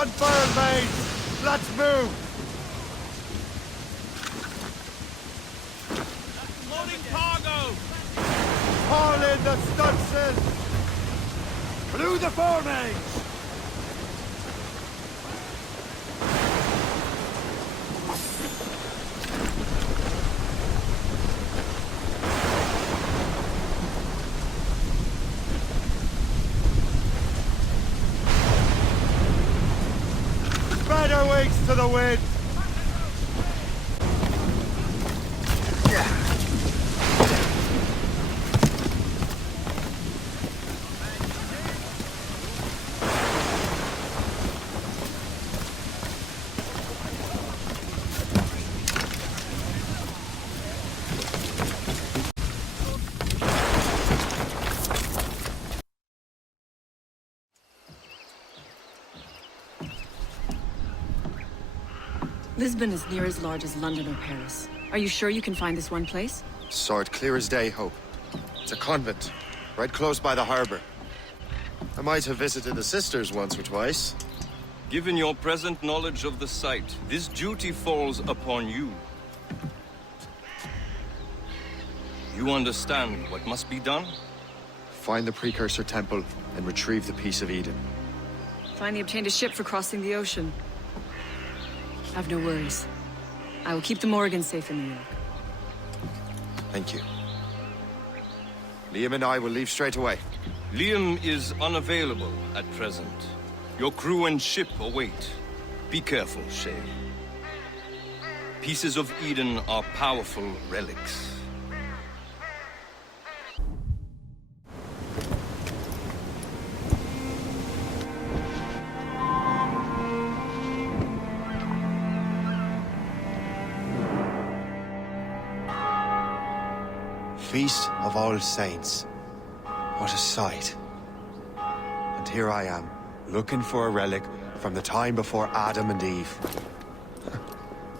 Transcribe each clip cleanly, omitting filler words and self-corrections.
Unfurl, mate! Let's move! Loading cargo! Haul in the stunsail! Blew the foremast! Spread our wings to the wind! Lisbon is near as large as London or Paris. Are you sure you can find this one place? Saw it clear as day, Hope. It's a convent, right close by the harbor. I might have visited the sisters once or twice. Given your present knowledge of the site, this duty falls upon you. You understand what must be done? Find the Precursor Temple and retrieve the Piece of Eden. Finally obtained a ship for crossing the ocean. Have no worries. I will keep the Morgans safe in New York. Thank you. Liam and I will leave straight away. Liam is unavailable at present. Your crew and ship await. Be careful, Shay. Pieces of Eden are powerful relics. Feast of All Saints. What a sight. And here I am, looking for a relic from the time before Adam and Eve.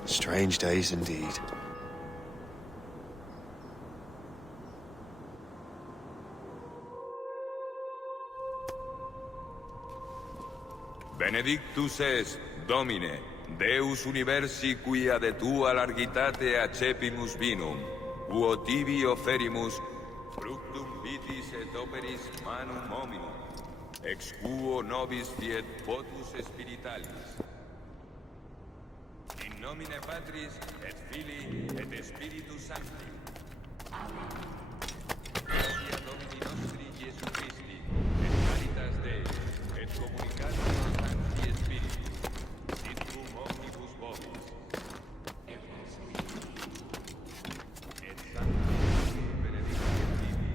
Strange days indeed. Benedictus est, Domine, Deus universi quia de tua largitate accepimus vinum, uo tibi offerimus fructum vitis et operis manum hominum, ex quo nobis fiet votus spiritualis. In nomine Patris et Filii et Spiritus Sancti. Amen. Gloria Domini nostri Iesu Christi, et caritas Dei, et communicatio Sancti Spiritus, sit cum omnibus vobis. Et Sancti benedictum Tibi.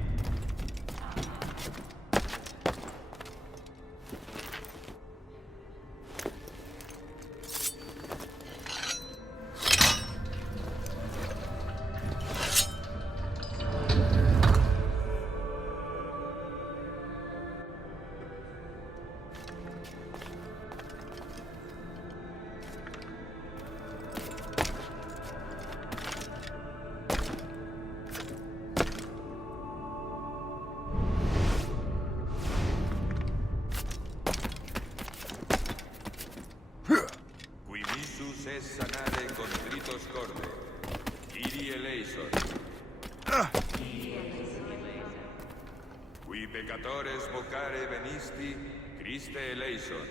Es sanare contritos corde. Kyrie eleison. Qui peccatores vocare venisti, Christe eleison.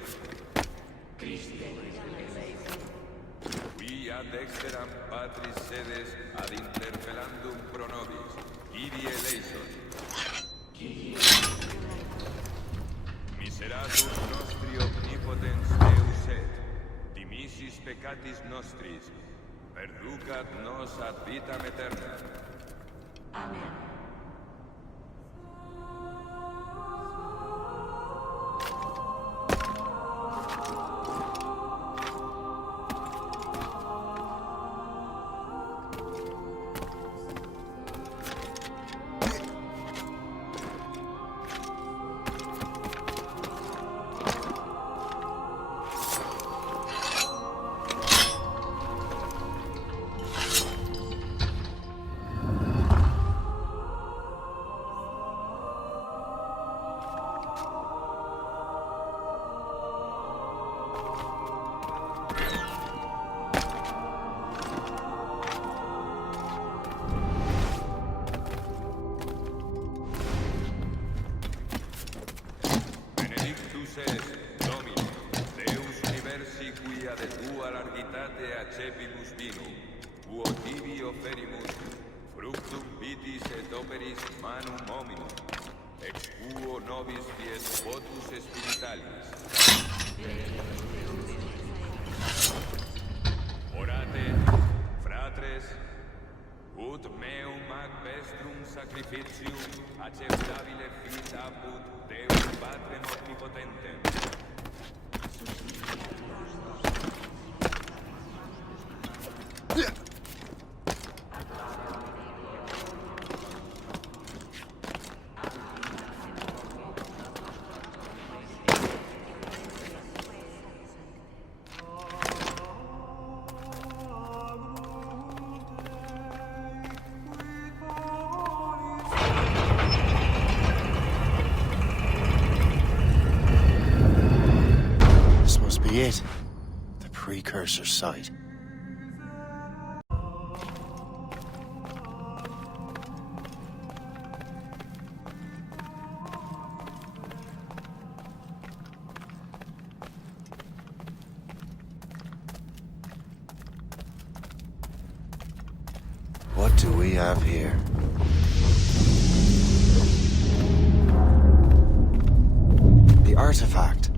Qui ad exteram Patris sedes ad interpellandum pro nobis, Kyrie eleison. Miseratum nostri omnipotens Deus et, dimissis peccatis nostris, perducat nos ad vitam aeterna. Amen. Spiritus es, Domine, Deus universi quia de tua largitate accepibus vinum, quo tibi oferimus, fructum vitis et operis manum hominum, ex quo nobis fies votus spiritualis. Orate, fratres, ut meum ac vestrum sacrificium acceptabile fit apud Deum Patrem omnipotentem. This must be it. The precursor site. What do we have here? The artifact.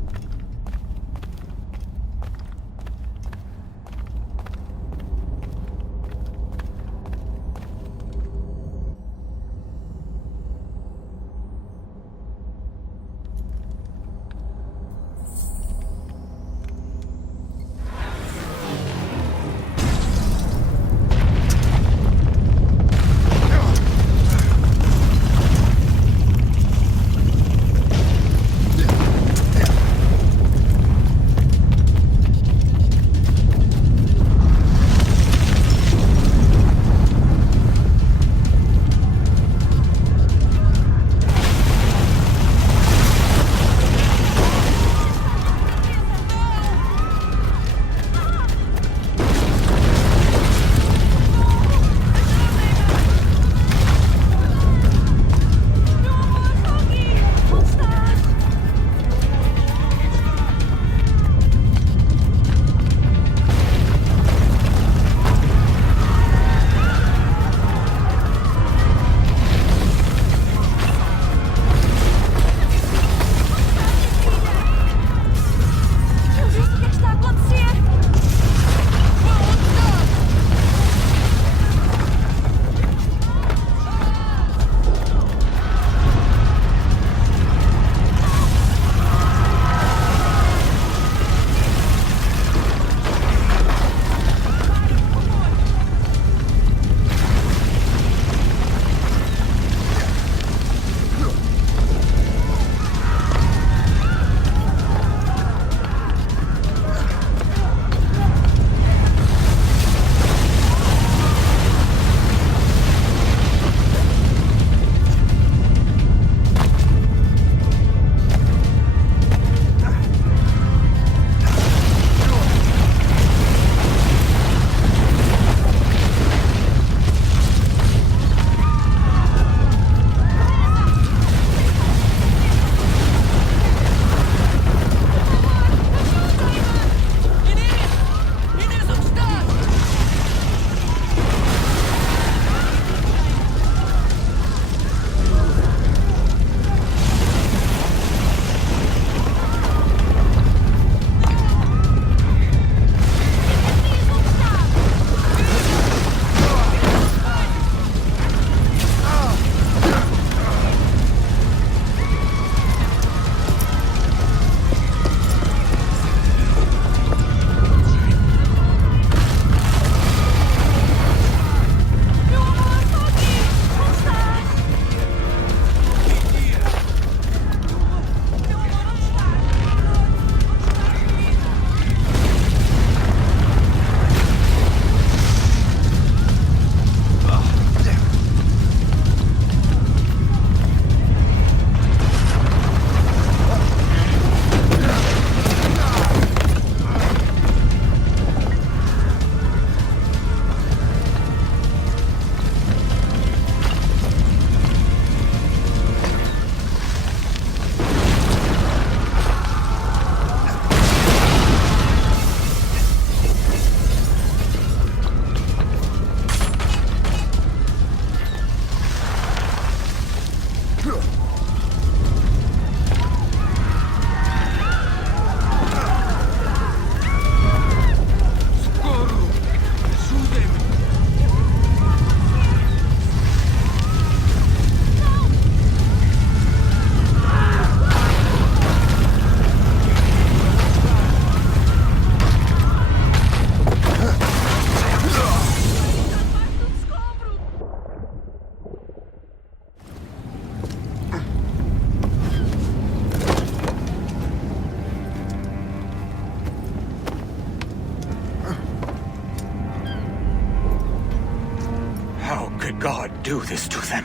do this to them?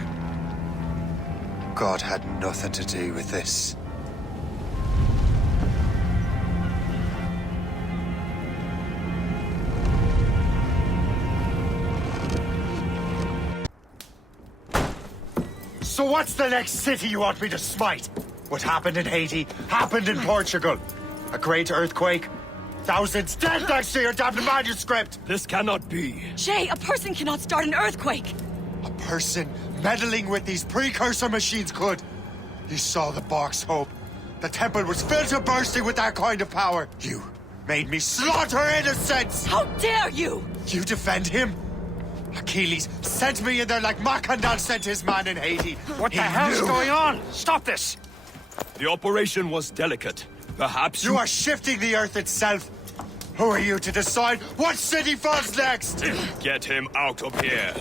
God had nothing to do with this. So what's the next city you want me to smite? What happened in Haiti happened in Portugal. A great earthquake. Thousands dead thanks to your damned manuscript. This cannot be. Shay, a person cannot start an earthquake! A person meddling with these precursor machines could. You saw the Bark's hope. The temple was filled to bursting with that kind of power. You made me slaughter innocents! How dare you! You defend him? Achilles sent me in there like Macandal sent his man in Haiti. What the hell's going on? Stop this! The operation was delicate. Perhaps You are shifting the earth itself. Who are you to decide what city falls next? Get him out of here.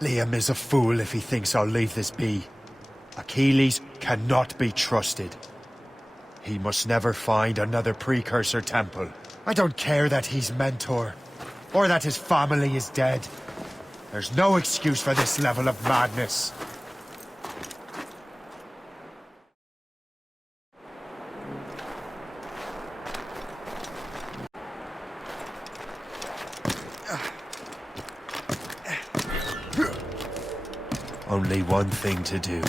Liam is a fool if he thinks I'll leave this be. Achilles cannot be trusted. He must never find another precursor temple. I don't care that he's mentor, or that his family is dead. There's no excuse for this level of madness. Only one thing to do.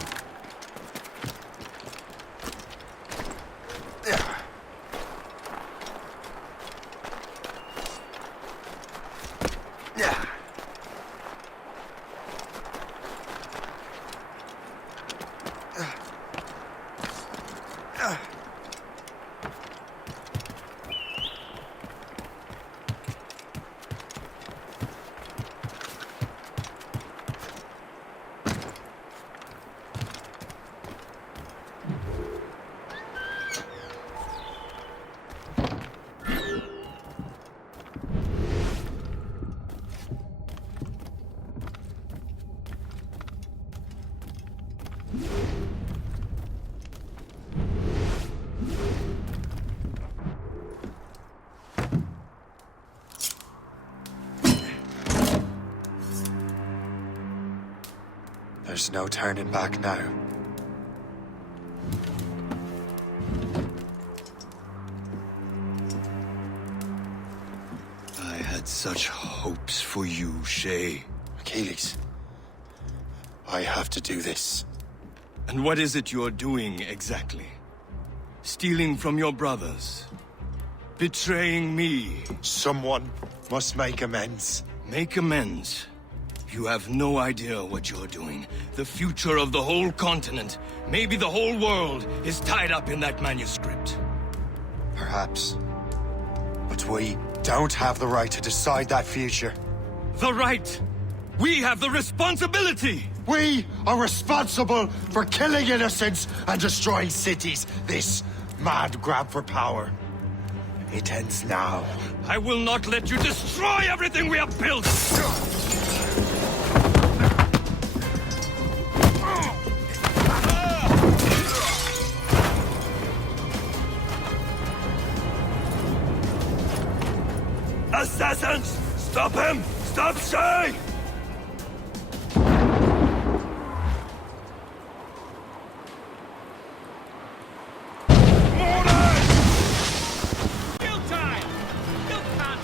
There's no turning back now. I had such hopes for you, Shay. Achilles, I have to do this. And what is it you're doing exactly? Stealing from your brothers? Betraying me? Someone must make amends. Make amends? You have no idea what you're doing. The future of the whole continent, maybe the whole world, is tied up in that manuscript. Perhaps. But we don't have the right to decide that future. The right! We have the responsibility! We are responsible for killing innocents and destroying cities. This mad grab for power. It ends now. I will not let you destroy everything we have built! Assassins! Stop him! Stop Shay!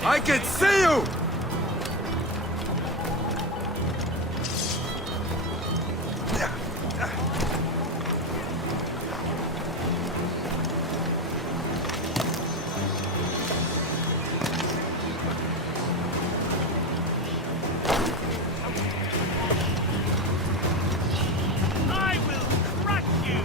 I can see you! I will crush you!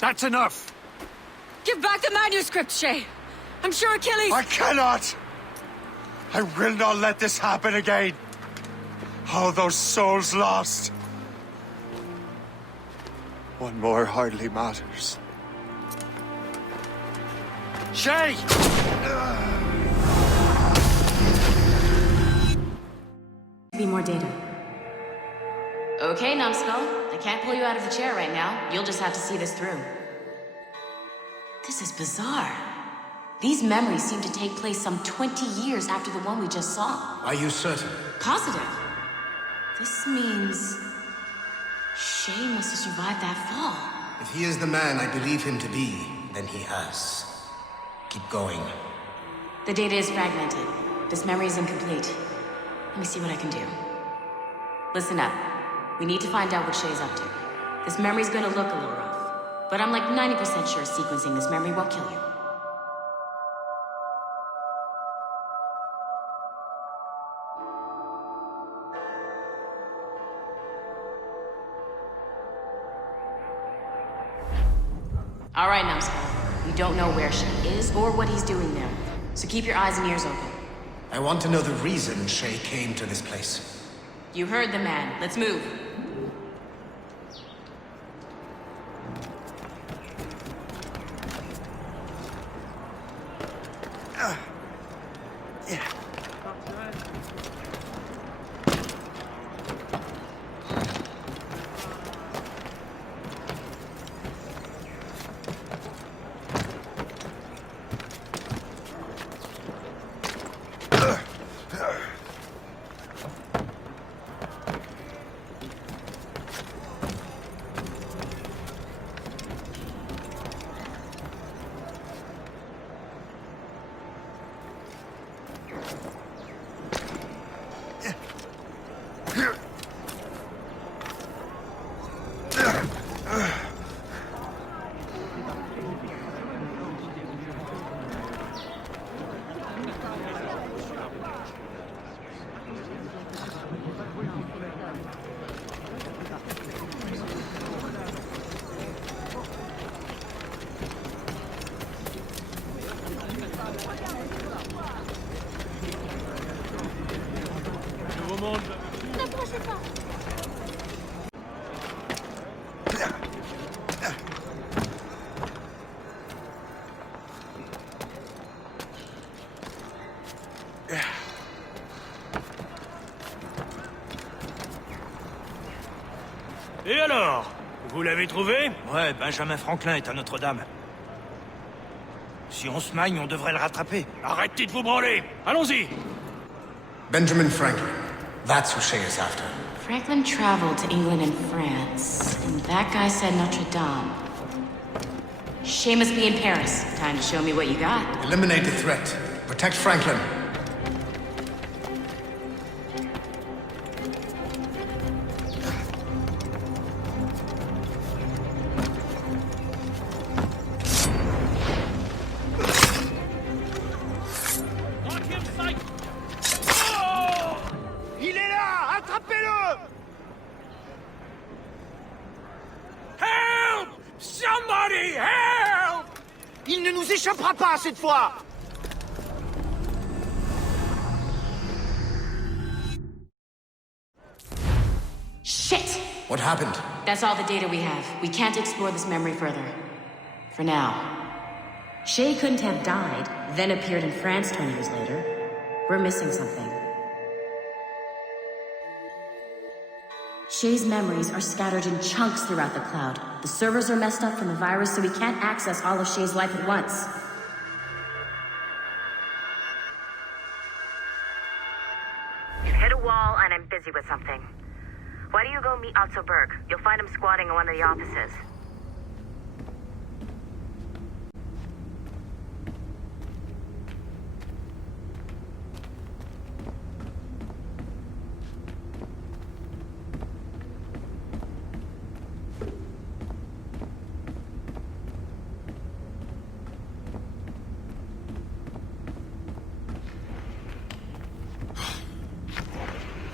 That's enough! Give back the manuscript, Shay! I'm sure Achilles... I cannot! I will not let this happen again. All those souls lost. One more hardly matters. Shay! Be more data. Okay, Numbskull. I can't pull you out of the chair right now. You'll just have to see this through. This is bizarre. These memories seem to take place some 20 years after the one we just saw. Are you certain? Positive. This means... Shay must have survived that fall. If he is the man I believe him to be, then he has. Keep going. The data is fragmented. This memory is incomplete. Let me see what I can do. Listen up. We need to find out what Shay's up to. This memory's gonna look a little rough, but I'm like 90% sure sequencing this memory won't kill you. All right, Numbskull. We don't know where Shay is or what he's doing there, so keep your eyes and ears open. I want to know the reason Shay came to this place. You heard the man. Let's move. Et alors? Vous l'avez trouvé? Ouais, Benjamin Franklin est à Notre-Dame. Si on se magne, on devrait le rattraper. Arrêtez de vous branler! Allons-y! Benjamin Franklin. That's who Shay is after. Franklin traveled to England and France, and that guy said Notre Dame. Shay must be in Paris. Time to show me what you got. Eliminate the threat. Protect Franklin. Il est là! Attrapez-le! Help! Somebody help! Il ne nous échappera pas cette fois! Shit! What happened? That's all the data we have. We can't explore this memory further. For now. Shay couldn't have died, then appeared in France 20 years later. We're missing something. Shay's memories are scattered in chunks throughout the cloud. The servers are messed up from the virus, so we can't access all of Shay's life at once. Hit a wall and I'm busy with something. Why don't you go meet Otto Berg? You'll find him squatting in one of the offices.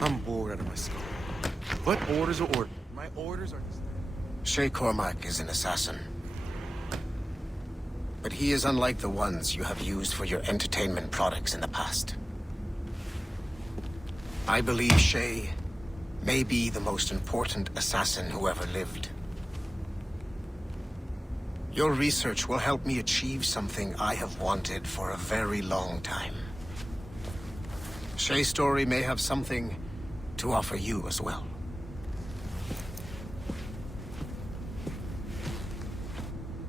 I'm bored out of my skull. What orders are orders? My orders are... Shay Cormac is an assassin. But he is unlike the ones you have used for your entertainment products in the past. I believe Shay may be the most important assassin who ever lived. Your research will help me achieve something I have wanted for a very long time. Shay's story may have something to offer you as well.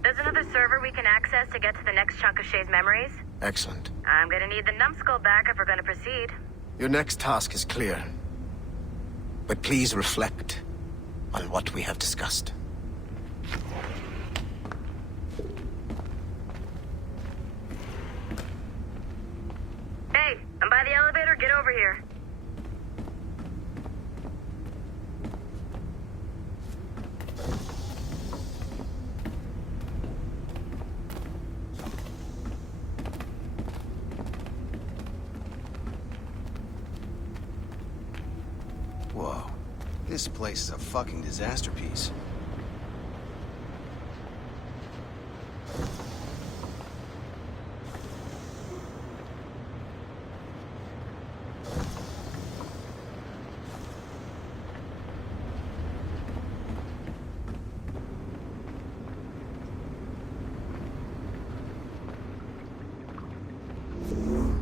There's another server we can access to get to the next chunk of Shay's memories. Excellent. I'm gonna need the numbskull back if we're gonna proceed. Your next task is clear. But please reflect on what we have discussed. Hey, I'm by the elevator. Get over here. Whoa. This place is a fucking disaster piece.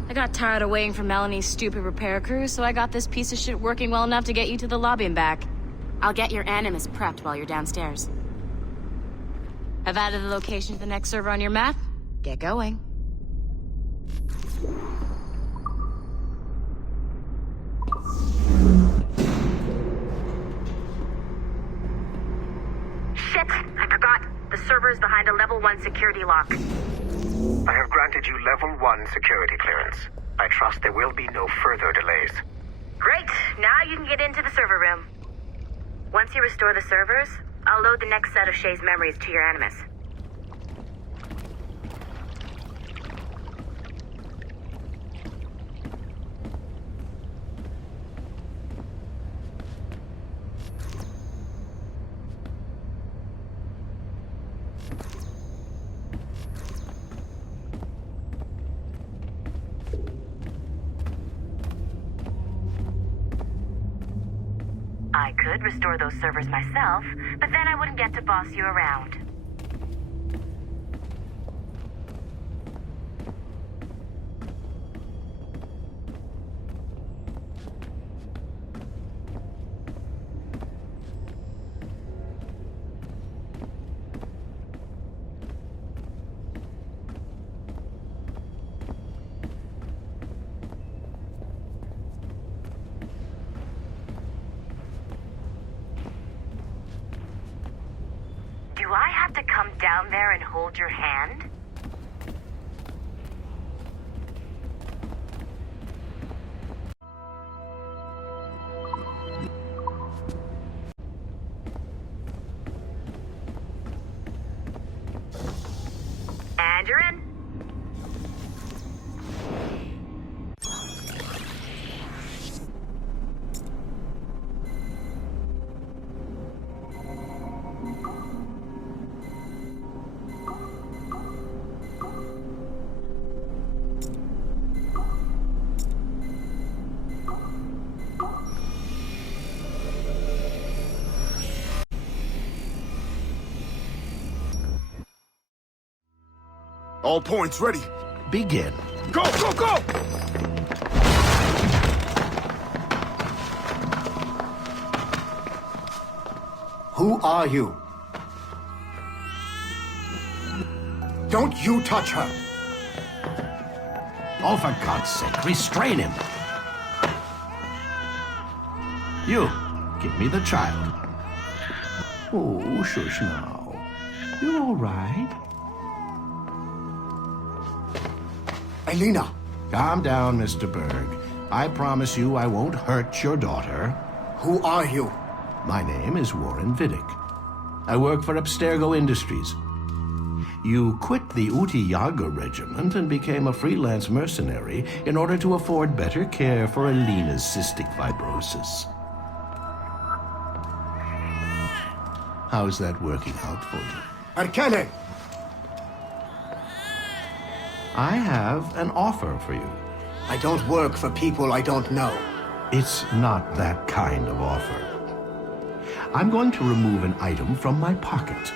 I got tired of waiting for Melanie's stupid repair crew, so I got this piece of shit working well enough to get you to the lobby and back. I'll get your Animus prepped while you're downstairs. I've added the location to the next server on your map. Get going. Shit! I forgot. The server is behind a level 1 security lock. I have granted you level 1 security clearance. I trust there will be no further delays. Great! Now you can get into the server room. Once you restore the servers, I'll load the next set of Shay's memories to your Animus. I could restore those servers myself, but then I wouldn't get to boss you around. Do I have to come down there and hold your hand? And you're in. All points ready. Begin. Go, go, go! Who are you? Don't you touch her! Oh, for God's sake, restrain him. You, give me the child. Oh, shush now. You're all right. Elena! Calm down, Mr. Berg. I promise you I won't hurt your daughter. Who are you? My name is Warren Vidic. I work for Abstergo Industries. You quit the Uti Yaga regiment and became a freelance mercenary in order to afford better care for Elena's cystic fibrosis. How's that working out for you? Arkele! I have an offer for you. I don't work for people I don't know. It's not that kind of offer. I'm going to remove an item from my pocket.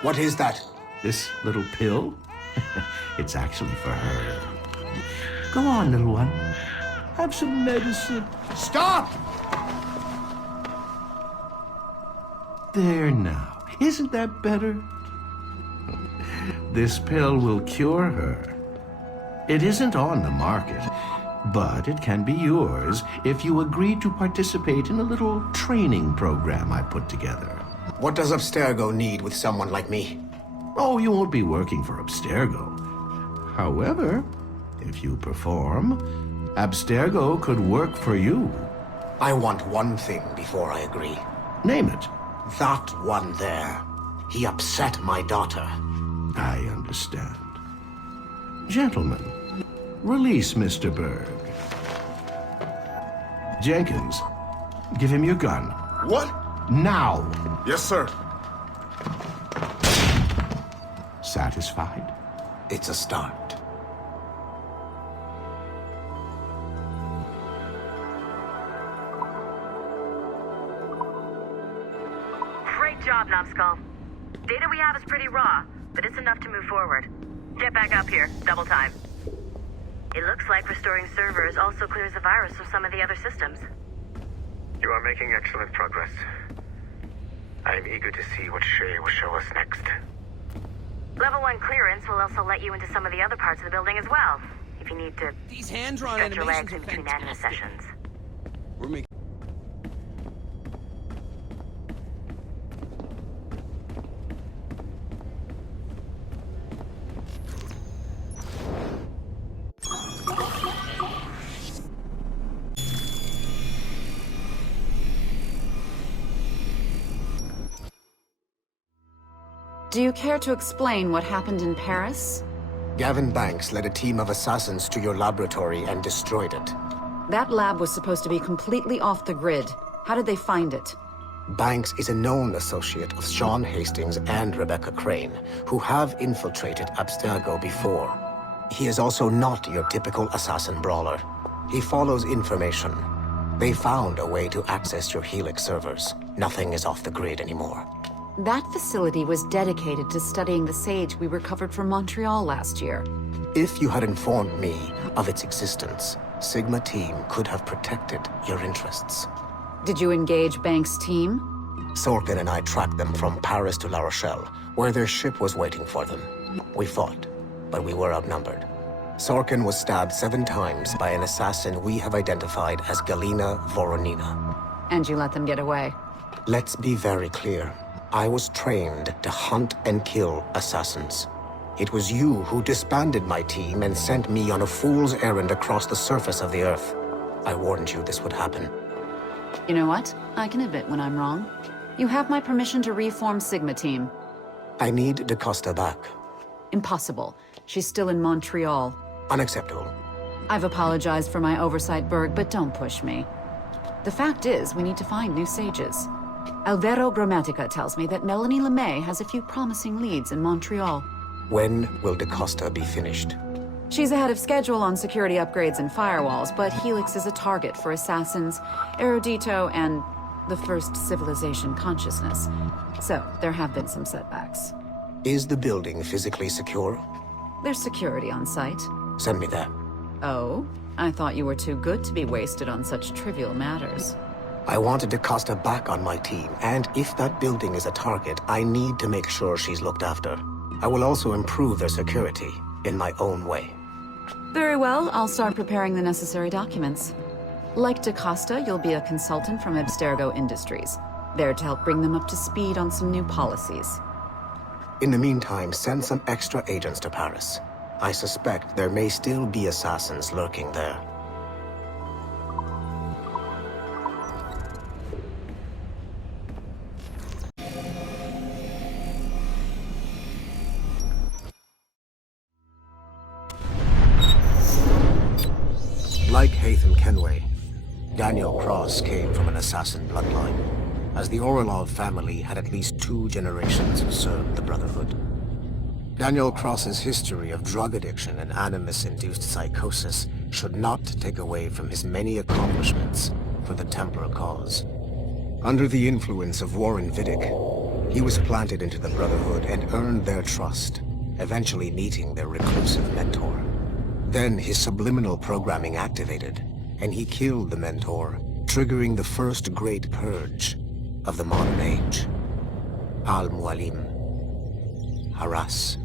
What is that? This little pill? It's actually for her. Go on, little one. Have some medicine. Stop! There now. Isn't that better? This pill will cure her. It isn't on the market, but it can be yours if you agree to participate in a little training program I put together. What does Abstergo need with someone like me? Oh, you won't be working for Abstergo. However, if you perform, Abstergo could work for you. I want one thing before I agree. Name it. That one there. He upset my daughter. I understand. Gentlemen, release Mr. Berg. Jenkins, give him your gun. What? Now! Yes, sir. Satisfied? It's a start. Great job, Numbskull. Data we have is pretty raw, but it's enough to move forward. Get back up here. Double time. It looks like restoring servers also clears the virus from some of the other systems. You are making excellent progress. I am eager to see what Shay will show us next. Level 1 clearance will also let you into some of the other parts of the building as well, if you need to These hand-drawn stretch your legs animations in are between anime fantastic. sessions. We're making... Do you care to explain what happened in Paris? Gavin Banks led a team of assassins to your laboratory and destroyed it. That lab was supposed to be completely off the grid. How did they find it? Banks is a known associate of Sean Hastings and Rebecca Crane, who have infiltrated Abstergo before. He is also not your typical assassin brawler. He follows information. They found a way to access your Helix servers. Nothing is off the grid anymore. That facility was dedicated to studying the sage we recovered from Montreal last year. If you had informed me of its existence, Sigma Team could have protected your interests. Did you engage Banks' team? Sorkin and I tracked them from Paris to La Rochelle, where their ship was waiting for them. We fought, but we were outnumbered. Sorkin was stabbed 7 times by an assassin we have identified as Galina Voronina. And you let them get away? Let's be very clear. I was trained to hunt and kill assassins. It was you who disbanded my team and sent me on a fool's errand across the surface of the Earth. I warned you this would happen. You know what? I can admit when I'm wrong. You have my permission to reform Sigma Team. I need DaCosta back. Impossible. She's still in Montreal. Unacceptable. I've apologized for my oversight, Berg, but don't push me. The fact is, we need to find new sages. Alvaro Grammatica tells me that Melanie LeMay has a few promising leads in Montreal. When will DaCosta be finished? She's ahead of schedule on security upgrades and firewalls, but Helix is a target for assassins, Erudito, and the First Civilization consciousness. So, there have been some setbacks. Is the building physically secure? There's security on site. Send me that. Oh? I thought you were too good to be wasted on such trivial matters. I wanted DaCosta back on my team, and if that building is a target, I need to make sure she's looked after. I will also improve their security, in my own way. Very well, I'll start preparing the necessary documents. Like DaCosta, you'll be a consultant from Abstergo Industries, there to help bring them up to speed on some new policies. In the meantime, send some extra agents to Paris. I suspect there may still be assassins lurking there. Like Haytham Kenway, Daniel Cross came from an assassin bloodline, as the Orlov family had at least 2 generations who served the Brotherhood. Daniel Cross's history of drug addiction and animus-induced psychosis should not take away from his many accomplishments for the Templar cause. Under the influence of Warren Vidic, he was planted into the Brotherhood and earned their trust, eventually meeting their reclusive mentor. Then his subliminal programming activated, and he killed the Mentor, triggering the first great purge of the modern age. Al-Mualim, Haras,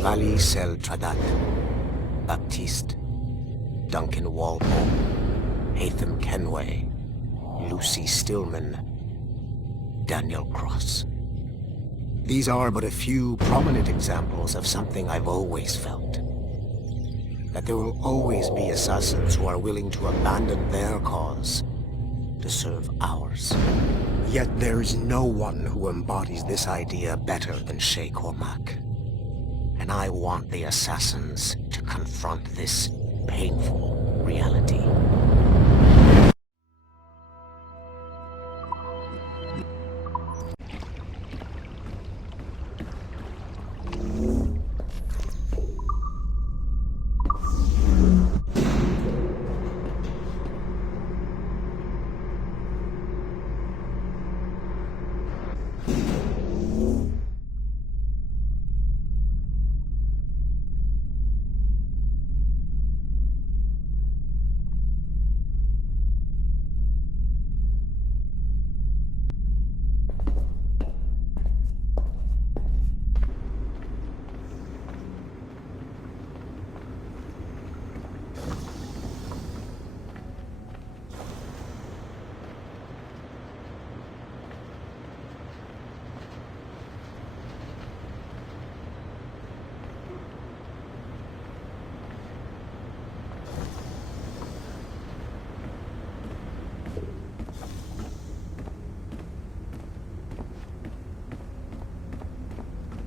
Vali Sel Tradat, Baptiste, Duncan Walpole, Haytham Kenway, Lucy Stillman, Daniel Cross. These are but a few prominent examples of something I've always felt. That there will always be assassins who are willing to abandon their cause to serve ours. Yet there is no one who embodies this idea better than Shay Cormac. And I want the assassins to confront this painful reality.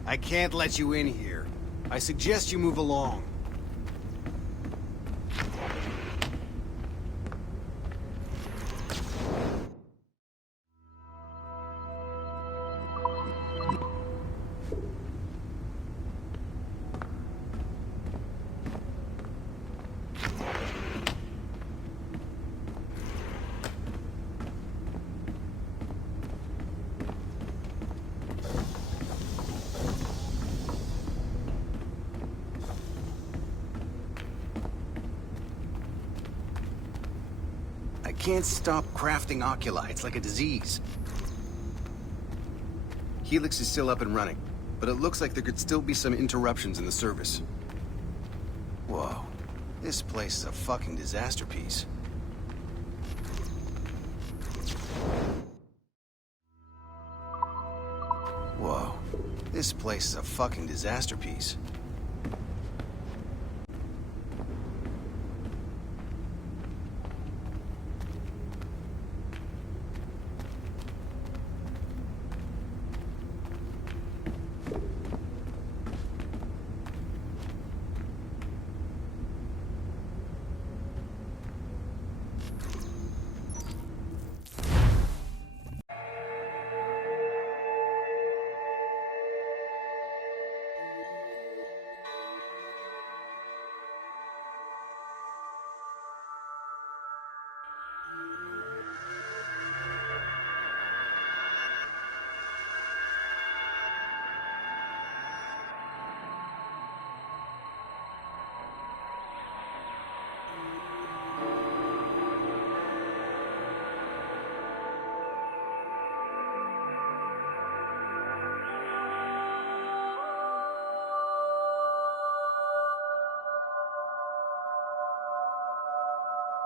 I can't let you in here. I suggest you move along. I can't stop crafting oculi. It's like a disease. Helix is still up and running, but it looks like there could still be some interruptions in the service. Whoa. This place is a fucking disaster piece. Whoa. This place is a fucking disaster piece.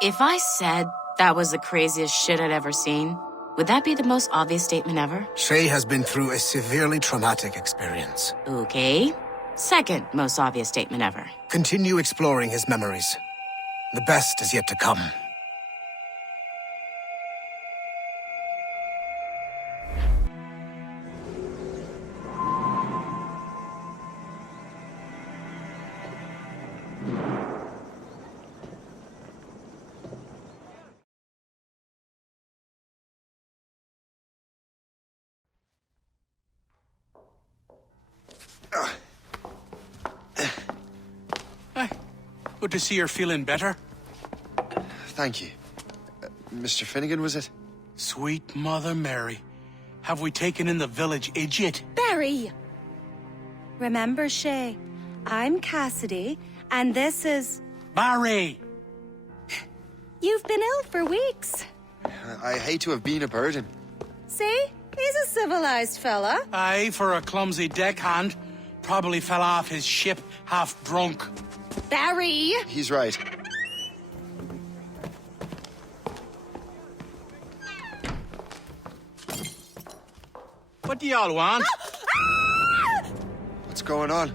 If I said that was the craziest shit I'd ever seen, would that be the most obvious statement ever? Shay has been through a severely traumatic experience. Okay. Second most obvious statement ever. Continue exploring his memories. The best is yet to come. Good to see you're feeling better. Thank you. Mr. Finnegan, was it? Sweet Mother Mary. Have we taken in the village idiot? Barry! Remember, Shay, I'm Cassidy, And this is... Barry! You've been ill for weeks. I hate to have been a burden. See? He's a civilized fella. Aye, for a clumsy deckhand. Probably fell off his ship half drunk. Barry! He's right. What do y'all want? What's going on?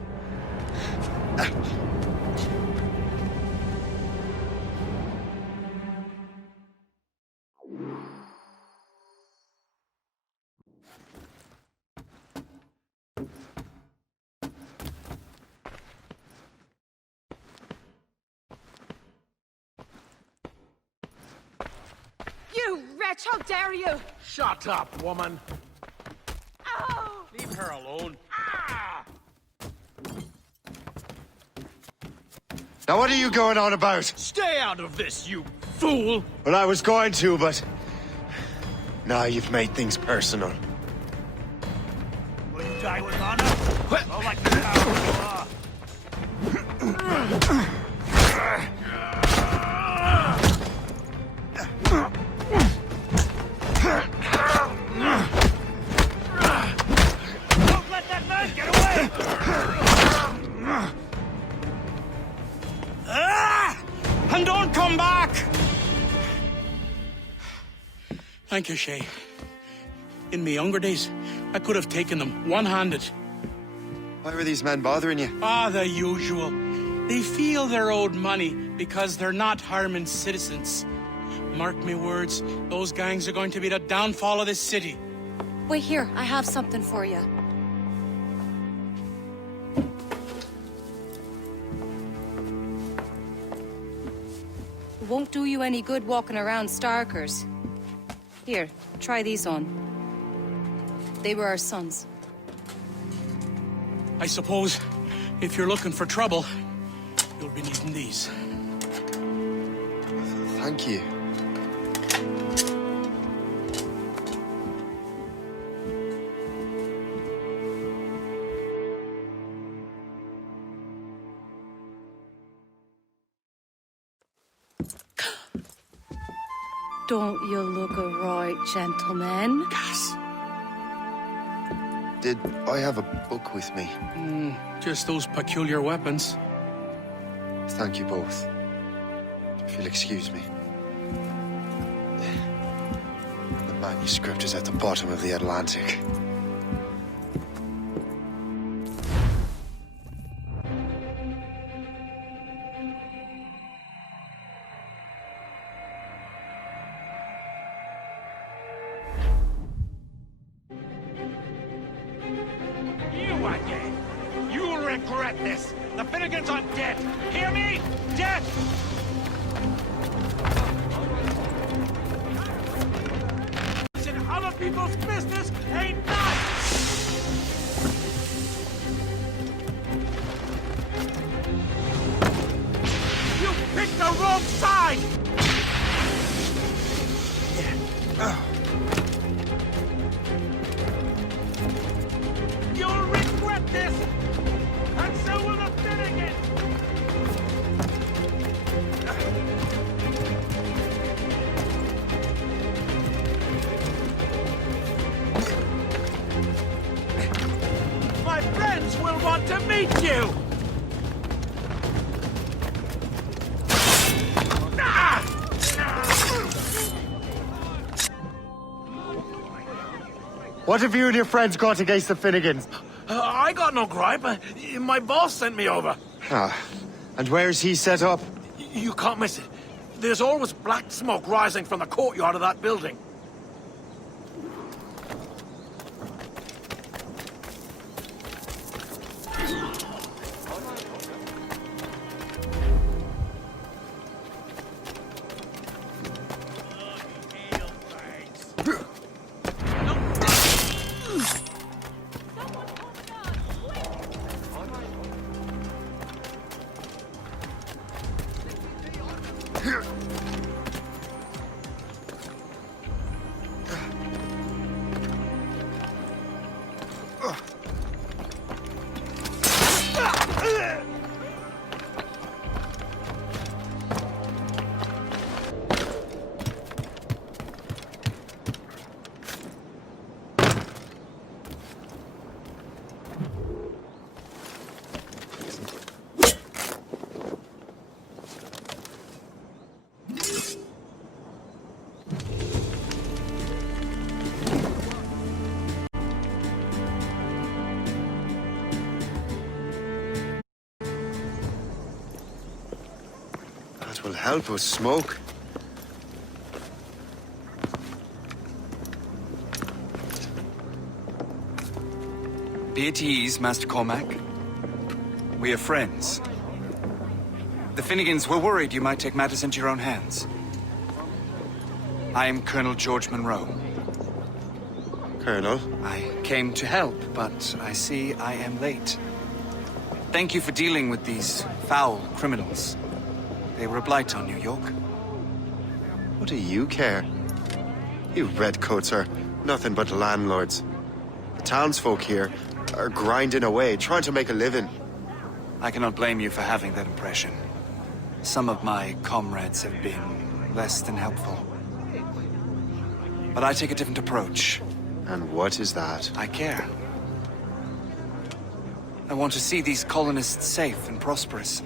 You wretch, how dare you! Shut up, woman. Ow! Leave her alone. Now what are you going on about? Stay out of this, you fool! Well, I was going to, but... Now you've made things personal. Will you die with honor? Oh, like the power of law. Don't let that man get away! And don't come back! Thank you, Shay. In my younger days, I could have taken them one-handed. Why were these men bothering you? Ah, the usual. They feel they're owed money because they're not harming citizens. Mark me words, those gangs are going to be the downfall of this city. Wait here, I have something for you. It won't do you any good walking around Starkers. Here, try these on. They were our sons. I suppose, if you're looking for trouble, you'll be needing these. Thank you. Don't you look a right gentleman? Gas. Did I have a book with me? Just those peculiar weapons. Thank you both. If you'll excuse me. The manuscript is at the bottom of the Atlantic. You again! You'll regret this! The Finnegans are dead! Hear me? Dead! It's in other people's business, ain't not! You picked the wrong side! You'll regret this! And so will the Finnegans! My friends will want to meet you! What have you and your friends got against the Finnegans? I got no gripe. My boss sent me over. Ah, and where's he set up? You can't miss it. There's always black smoke rising from the courtyard of that building. will help us smoke. Be at ease, Master Cormac. We are friends. The Finnegans were worried you might take matters into your own hands. I am Colonel George Monroe. Colonel? I came to help, but I see I am late. Thank you for dealing with these foul criminals. They were a blight on New York. What do you care? You redcoats are nothing but landlords. The townsfolk here are grinding away, trying to make a living. I cannot blame you for having that impression. Some of my comrades have been less than helpful. But I take a different approach. And what is that? I care. I want to see these colonists safe and prosperous.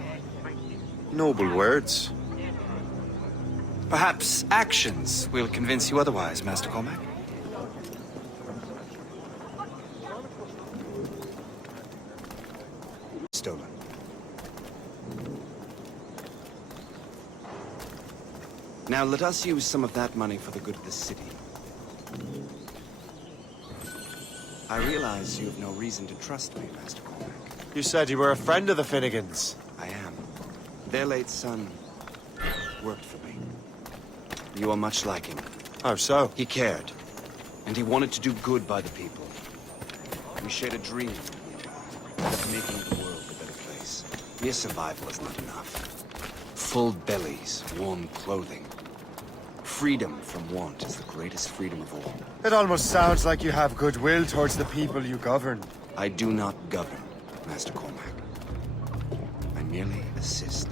Noble words. Perhaps actions will convince you otherwise, Master Cormac. Stolen. Now let us use some of that money for the good of the city. I realize you have no reason to trust me, Master Cormac. You said you were a friend of the Finnegans. I am. Their late son worked for me. You are much like him. How so? He cared, and he wanted to do good by the people. We shared a dream of making the world a better place. Mere survival is not enough. Full bellies, warm clothing. Freedom from want is the greatest freedom of all. It almost sounds like you have goodwill towards the people you govern. I do not govern, Master Cormac. I merely assist.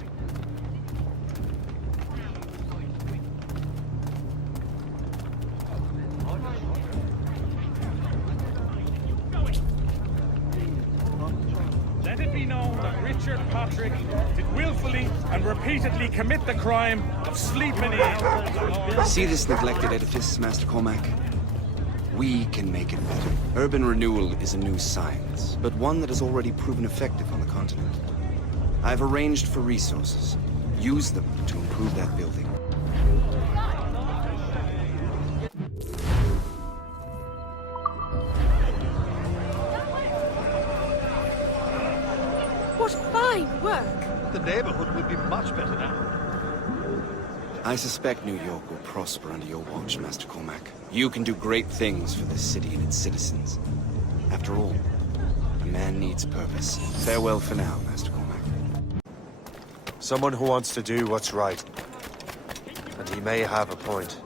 Let it be known that Richard Patrick did willfully and repeatedly commit the crime of sleeping in. See this neglected edifice, Master Cormac? We can make it better. Urban renewal is a new science, but one that has already proven effective on the continent. I've arranged for resources. Use them to improve that building. What fine work! The neighborhood will be much better now. I suspect New York will prosper under your watch, Master Cormac. You can do great things for this city and its citizens. After all, a man needs purpose. Farewell for now, Master Cormac. Someone who wants to do what's right. And he may have a point.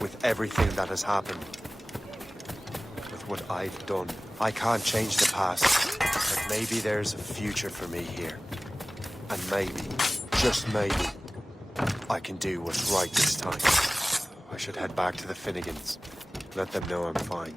With everything that has happened. With what I've done. I can't change the past. But maybe there's a future for me here. And maybe, just maybe, I can do what's right this time. I should head back to the Finnegans. Let them know I'm fine.